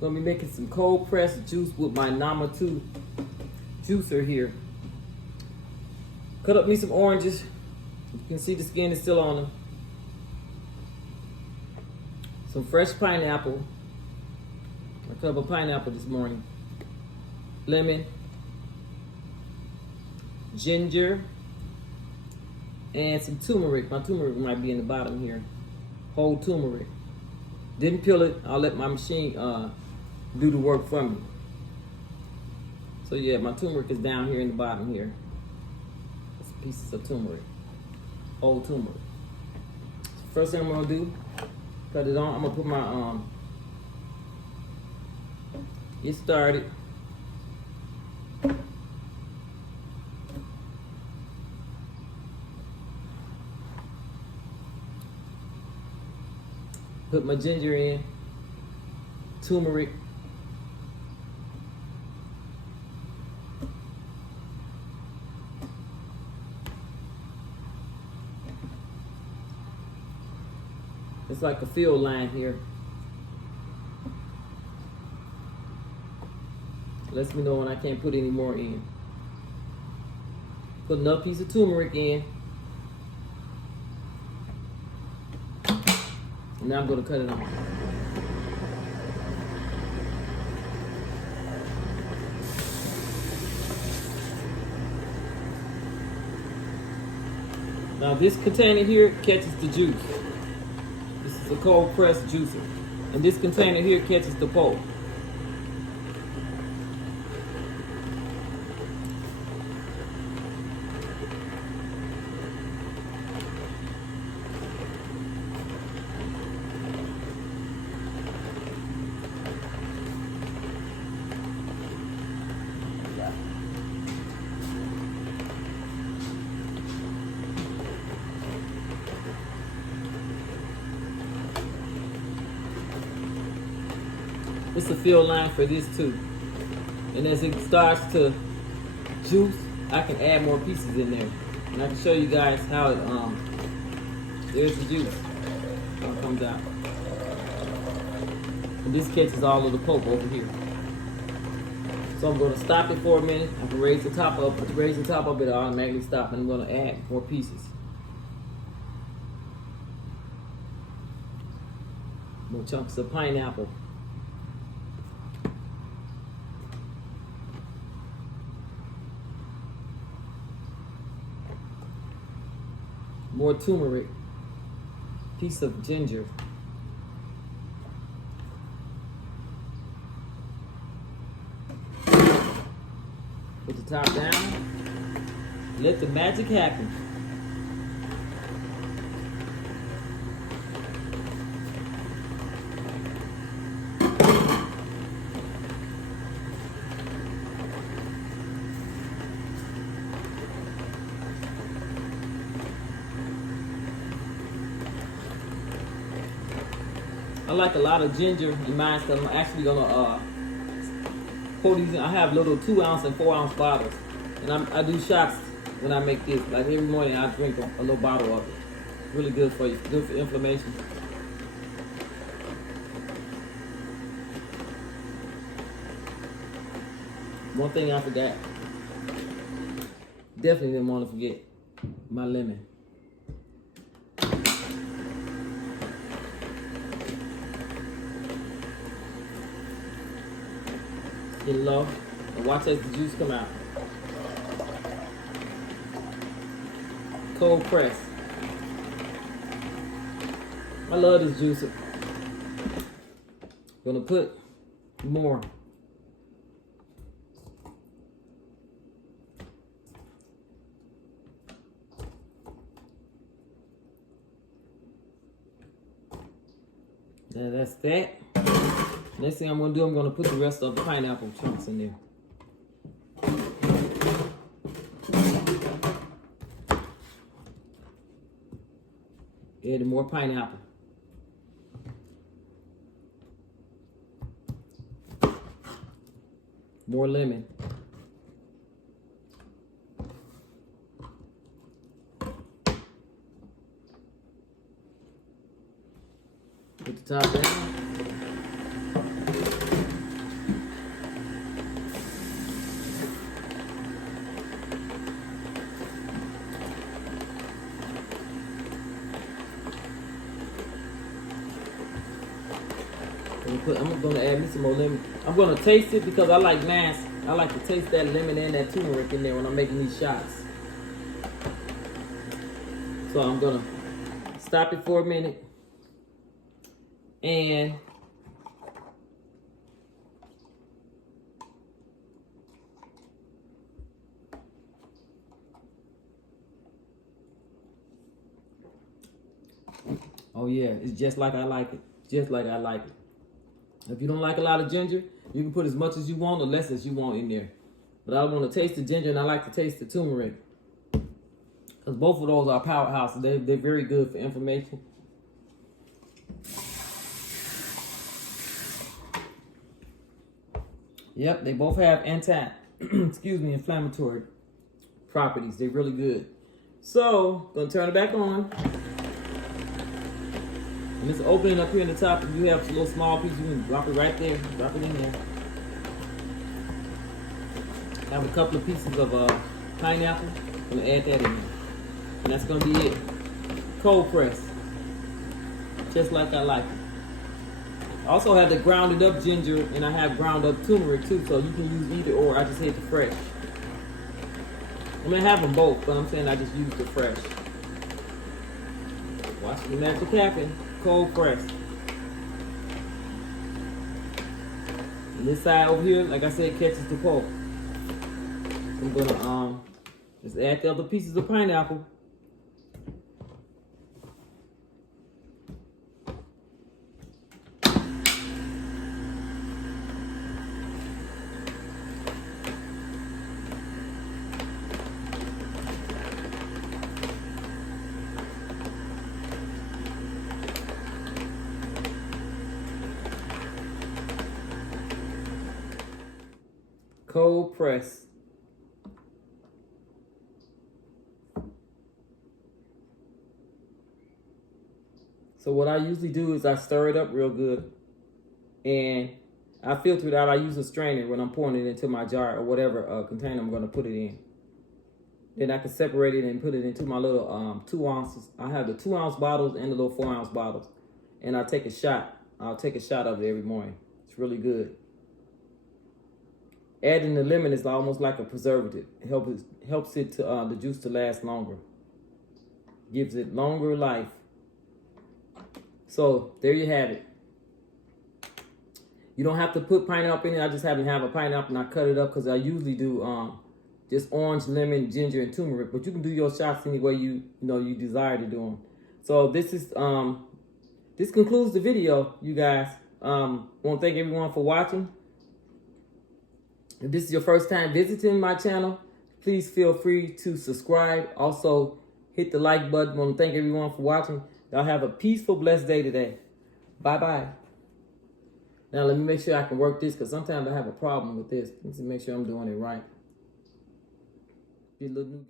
Gonna be making some cold pressed juice with my Nama 2 juicer here. Cut up me some oranges. You can see the skin is still on them. Some fresh pineapple. I cut up a pineapple this morning. Lemon. Ginger. And some turmeric. My turmeric might be in the bottom here. Whole turmeric. Didn't peel it. I'll let my machine do the work for me. So yeah, my turmeric is down here in the bottom here. It's pieces of turmeric. Whole turmeric. First thing I'm gonna do, cut it on. I'm gonna put my get started. Put my ginger in, turmeric, it's like a fill line here. Lets me know when I can't put any more in. Put another piece of turmeric in. And now I'm going to cut it on. Now this container here catches the juice. This is a cold pressed juicer. And this container here catches the pulp. It's a fill line for this too. And as it starts to juice, I can add more pieces in there. And I can show you guys how it, there's the juice. How it comes out. And this catches all of the pulp over here. So I'm going to stop it for a minute. I can raise the top up. Raise the top up, it'll automatically stop. And I'm going to add more pieces. More chunks of pineapple. More turmeric, piece of ginger. Put the top down. Let the magic happen. I like a lot of ginger in mine, so I'm actually gonna pour these in. I have little 2 ounce and 4 ounce bottles, and I do shots when I make this. Like every morning, I drink a little bottle of it. Really good for you, good for inflammation. One thing I forgot, definitely didn't want to forget my lemon. Get low and watch as the juice come out. Cold press. I love this juicer. Gonna put more. Now that's that. Next thing I'm going to do, I'm going to put the rest of the pineapple chunks in there. Add more pineapple. More lemon. Put the top down. I'm gonna add me some more lemon. I'm gonna taste it because I like mass. I like to taste that lemon and that turmeric in there when I'm making these shots. So I'm gonna stop it for a minute and oh yeah, it's just like I like it. Just like I like it. If you don't like a lot of ginger, you can put as much as you want or less as you want in there. But I want to taste the ginger and I like to taste the turmeric. Because both of those are powerhouses. They're very good for inflammation. Yep, they both have inflammatory properties. They're really good. So, gonna turn it back on. And it's opening up here in the top. If you have a little small piece, you can drop it right there. Drop it in there. I have a couple of pieces of pineapple. I'm gonna add that in there. And that's gonna be it. Cold press. Just like I like it. I also have the grounded up ginger and I have ground up turmeric too, so you can use either or. I just hate the fresh. I mean, I have them both, but I'm saying I just use the fresh. Watch the magic happen. Cold press. And this side over here, like I said, catches the pulp. I'm gonna just add the other pieces of pineapple. Cold press. So what I usually do is I stir it up real good and I filter it out. I use a strainer when I'm pouring it into my jar or whatever container I'm going to put it in. Then I can separate it and put it into my little 2 ounces. I have the 2 ounce bottles and the little 4 ounce bottles. And I take a shot. I'll take a shot of it every morning. It's really good. Adding the lemon is almost like a preservative. It helps it to the juice to last longer. Gives it longer life. So there you have it. You don't have to put pineapple in it. I just happen to have a pineapple and I cut it up because I usually do just orange, lemon, ginger, and turmeric. But you can do your shots any way you desire to do them. So this concludes the video, you guys. Want to thank everyone for watching. If this is your first time visiting my channel, please feel free to subscribe. Also, hit the like button. I want to thank everyone for watching. Y'all have a peaceful, blessed day today. Bye-bye. Now, let me make sure I can work this because sometimes I have a problem with this. Let's make sure I'm doing it right. Be a little new